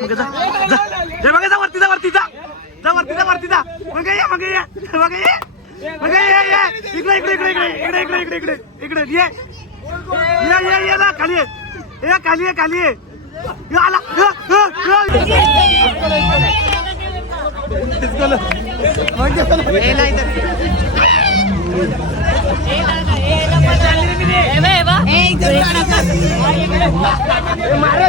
मग जा. जा. मग जा वरती जा वरती जा. जा वरती जा वरती जा. मग ये मग ये. मग ये. मग ये ये इकडे इकडे इकडे इकडे. इकडे इकडे इकडे इकडे. इकडे ये. ये ये ये ना खाली ये. ये खाली ये खाली ये. आला. मारा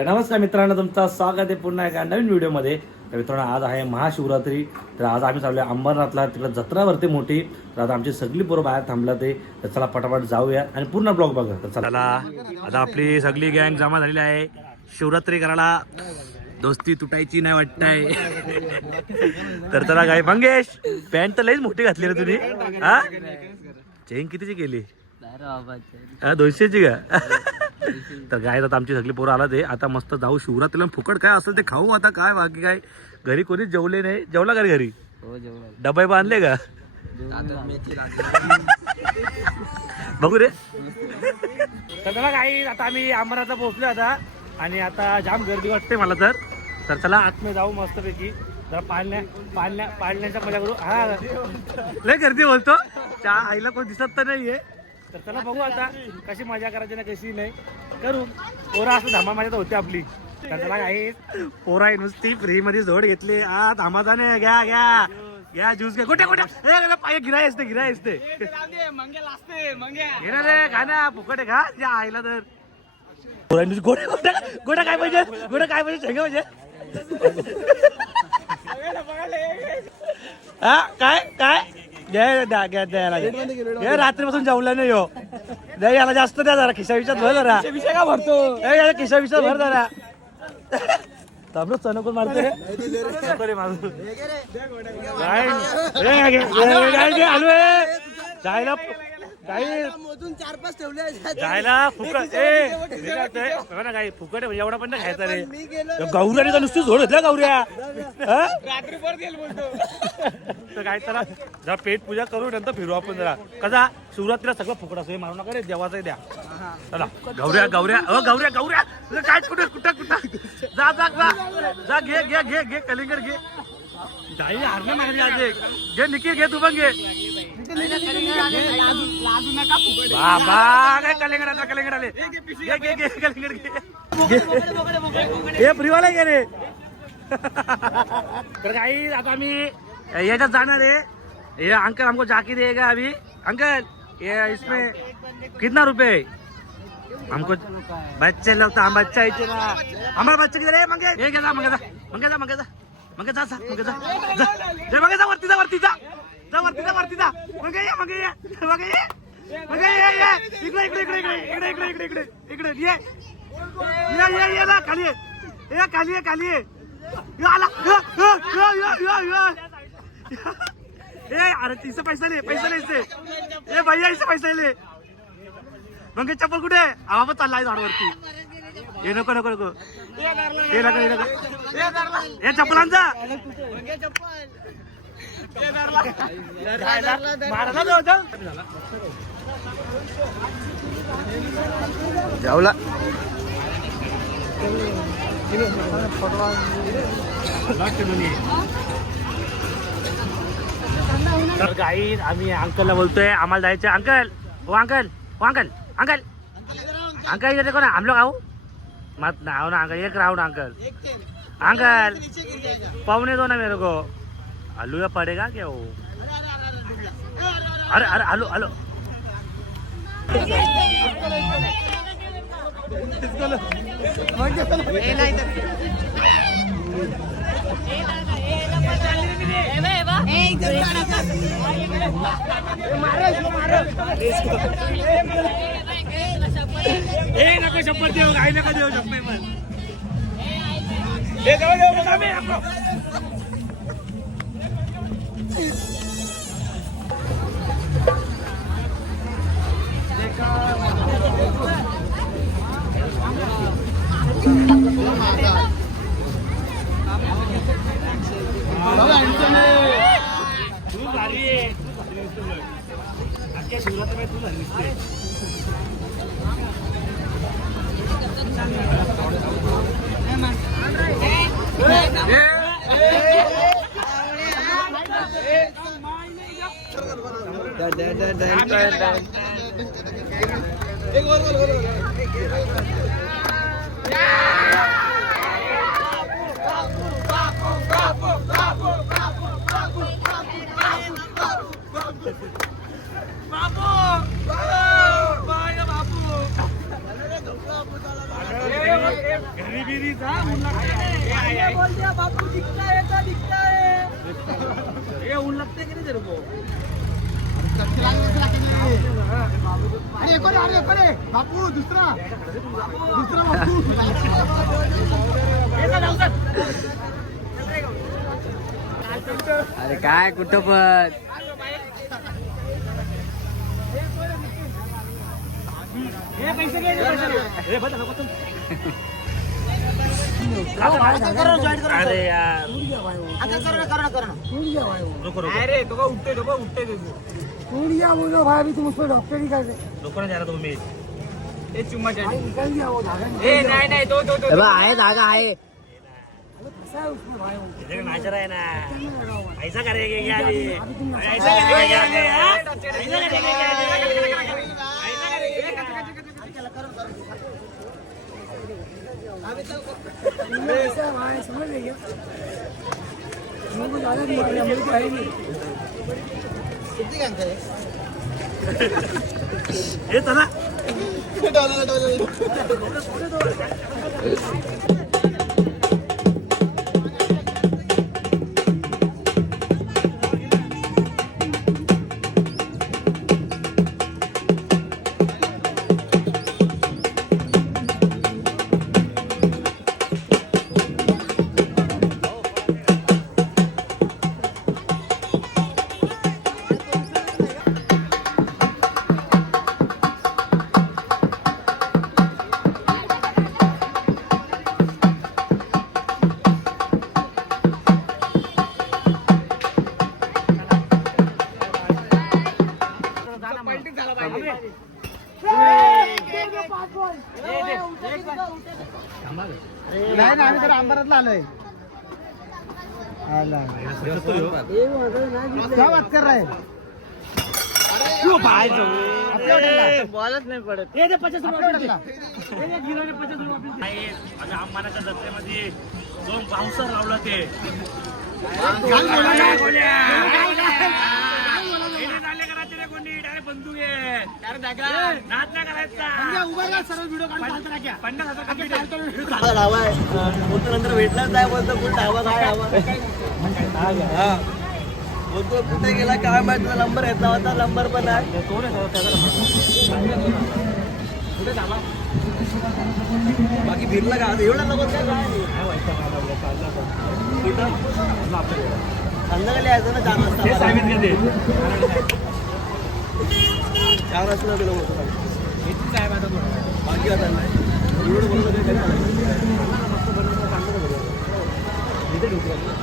नमस्कार मित्रांनो तुमचं स्वागत आहे पुन्हा एका नवीन व्हिडिओमध्ये. तर मित्रांनो आज आहे महाशिवरात्री. तर आज आम्ही चाललो अंबरनाथला. तिकडे जत्रा भरते मोठी. तर आता आमची सगळी पोरं बाहेर थांबला ते. तर चला पटापट जाऊया आणि पूर्ण ब्लॉग बघा. तर चला. आता आपली सगळी गँग जमा झालेली आहे. शिवरात्री करायला दोस्ती तुटायची नाही वाटतंय. तर चला काय मंगेश पॅन्ट तर लईच मोठी घातली रे तुझी. हा? चेन कितीची केली? दोनशेची का? तर काय आता आमची सगळी पोरं आला ते आता मस्त जाऊ शिवरात्रीला. फुकट काय असेल ते खाऊ आता काय बाकी काय. घरी कोणीच जेवले नाही. जेवला का रे घरी? डबे बांधले का? बघू रे. तर चला काही आता आम्ही अंबरनाथला पोहोचलो आता. आणि आता जाम गर्दी वाटते मला तर. तर चला आतमध्ये जाऊ मस्तपैकी. जरा पाळण्या पाळण्या पाळण्याच्या मजा करू. हा. लय गर्दी बोलतो. त्या आईला कोण दिसत तर नाहीये. तर चला बघू आता कशी मजा करायची ना कशी नाही. करू. पोरा असं धामा माझ्या होते आपली. त्याला आहे पोरा आहे नुसती फ्री मध्ये जोड घेतली. आ धामाचा नाही घ्या घ्या. घ्या ज्यूस घ्या. कुठे कुठे? पाय गिराय असते गिराय असते घेणार रे खा ना फुकट घा खा. आईला तर. पोरांनी गोडा गोडा काय पाहिजे? गोडा काय पाहिजे? शेंगा पाहिजे? हा काय काय? घे द्या घ्या द्यायला हे रात्रीपासून जेवला नाही हो द्या याला जास्त द्या जरा खिशा विचार भर जरा विषय का भरतो याला खिशा विचार भर जरा जायला काही मोजून चार पाच ठेवले जायला फुकट ए ना काही फुकट म्हणजे एवढा पण नाही खायचा रे. गौऱ्याने तर नुसती झोड घेतल्या गौऱ्या? रात्री परत गेलो बोलतो तर काय जरा पेट पूजा करू नंतर फिरू आपण जरा. कसा? शिवरात्रीला सगळं फुकट असं मारू नका रे देवाचं द्या. चला. गौऱ्या गौऱ्या. अ गौऱ्या गौऱ्या. काय कुठे कुठं कुठं? जा जा जा. जा घे घे घे घे. कलिंगड घे. जाई हारणे मागली आज. घे निकी घे तू पण घे. बाबा काय कलिंगड आता कलिंगड आले घे घे घे कलिंगड घे घे. हे फ्रीवाला घे रे। तर काही आता आम्ही याच्यात जाणार आहे ये अंकल हमको जाकी देगा अभी। अंकल ये इसमें कितना रुपए? हमको बच्चे लोग तो हम बच्चा ही हमारे बच्चे किधर है? मंगे ये क्या मंगे जा मंगे जा मंगे जा मंगे जा जा, मंगे जा जा जा, मंगे जा वरती जा वरती जा जा वरती जा वरती जा. मग ये मग ये मग ये. मग ये ये इकडे इकडे इकडे इकडे इकडे इकडे इकडे इकडे इकडे. ये. ये ये ये ना खाली ये. ये खाली ये खाली ये. आला. यो यो यो यो ये ए अरे तिचं पैसा ले पैसा ले इससे ए भैया इसे पैसा ले मग चप्पल कुठे आहे? आवा चाललाय झाडवरती. हे नको नको नको. हे नको हे नका हे चप्पलांचा चप्पल जेवला. तर काही आम्ही अंकलला बोलतोय आम्हाला जायचं अंकल हो अंकल हो अंकल अंकल. अंकल इधर देखो ना हम लोग आओ मत ना आओ ना अंकल. एक राउंड अंकल. अंकल पौने दो ना मेरे को. आलू या पड़ेगा क्या वो अरे अरे आलू आलू ए नको शंभर देऊ काही नका देऊ शंभर पण तू भारी आहे. तू भारी दिसतो उलट. अख्ख्या शिवरात्रीमध्ये तू भारी दिसते घरी बिरी जा बापू दिखता है तो दिखता है ये ऊन लगते की नाही तेरे को अरे कोण अरे कोण बापू दुसरा दुसरा बापू अरे काय कुठं पण? अरे यार. आता करो ना करो ना करो ना. नको नको. अरे तो का उठते तो का उठते ते टूट गया बोलो भाई अभी तुम उसको डॉक्टर ही कर दे नको ना द्यायला तुम्ही. ए चुम्मा भाई निकल गया वो धागा ए नाही नाही तो तो तो आहे धागा है उसमें नाचर आहे ना. है। ऐसा करेंगे क्या तुम ऐसा करेंगे क्या अभी, हाँ? ऐसा करेंगे क्या है समझ रही है हमको ज्यादा नहीं मालूम हमें तो है ही नहीं हे क्या बात कर रहा है? बॉलच नाही पडत. जत्रेमध्ये दोन बाउन्सर लावला ते. बंदूक आहे नाच नाही करायचा. उभा राहा, सरळ व्हिडिओ काढून चालतं ना क्या? पन्नास हजार complete आहे. बोलतो नंतर भेटलाच नाही बोलतो कुठं धावा काय? बोलतो कुठे गेला काय माहिती तुझा नंबर घेतला होता नंबर पण आहे बाकी फिरला का? एवढा नको काय कुठं संध्याकाळी यायचं ना चार वाजता. चार वाजता गेलो होतो बाकी आता नाही. एवढं बोलतो काय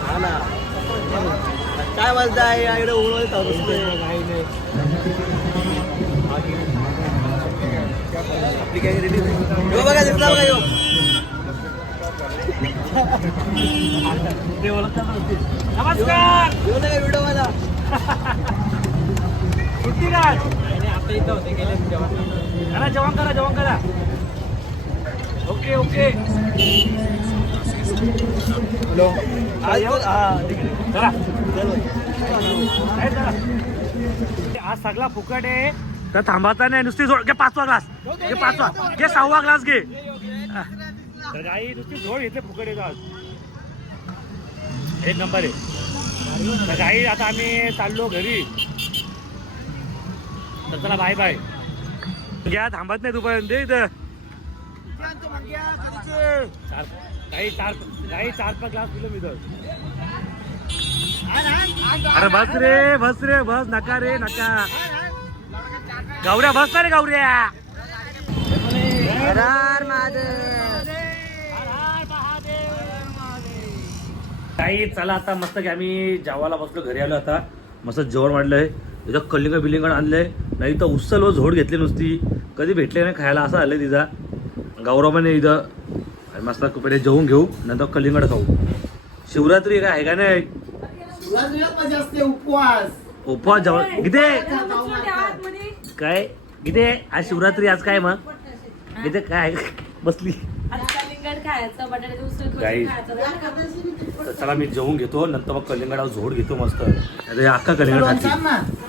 हा ना. काय बोलताय इकडे उडवत आपली काही रेडी नाही बघा दिसला बघा यो. ते ओळखतात नसतील. नमस्कार! यो नाही व्हिडिओ मला सुट्टी काय आता इथं होते गेले करा जेवण करा जेवण करा. Okay okay. हॅलो. आज सगळा फुकट आहे. तर थांबायचा नाही नुसती जोड घे पाचवा ग्लास घे पाचवा. घे सहावा ग्लास घे. गाई नुसती झोड घेतले फुकट आहे आज. एक नंबर आहे. गाई आता आम्ही चाललो घरी. तर चला बाय बाय घ्या थांबत नाही तोपर्यंत. इथं. चार काही चार काही चार पाच ग्लास पिलो मी तर अरे बस रे बस रे बस नका रे नका. गौऱ्या बस ना रे गौऱ्या. काही चला आता मस्त की आम्ही जेवायला बसलो घरी आलो आता. मस्त जेवण वाढलंय. इथं कलिंग बिलिंग आणलंय. नाही तर उस्सल व झोड घेतली नुसती. कधी भेटले नाही खायला असं आलंय तिचा गौरवाने इथं. आणि मस्त कुपडे जेवून घेऊ नंतर कलिंगड खाऊ. शिवरात्री काय आहे का नाही? असते उपवास. उपवास जेवण. किती काय किती आज शिवरात्री आज काय मग? किती काय? बसली. तर चला मी जेवून घेतो नंतर मग कलिंगडावर झोड घेतो मस्त. आता अख्खा कलिंगड खाते.